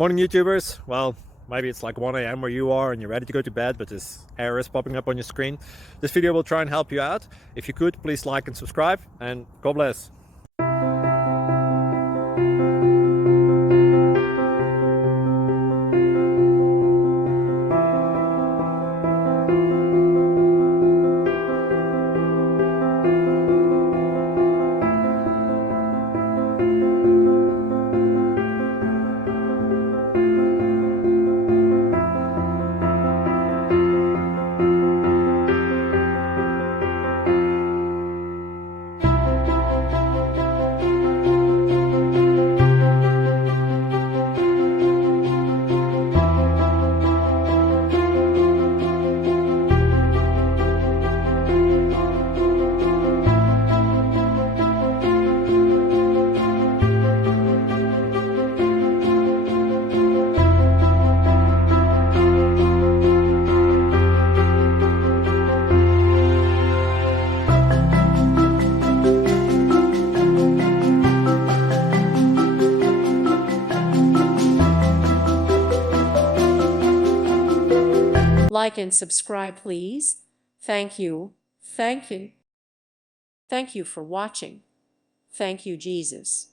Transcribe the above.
Morning YouTubers. Well, maybe it's like 1 a.m. where you are and you're ready to go to bed, but this error is popping up on your screen. This video will try and help you out. If you could, please like and subscribe, and God bless. Like and subscribe, please. Thank you. Thank you. Thank you for watching. Thank you, Jesus.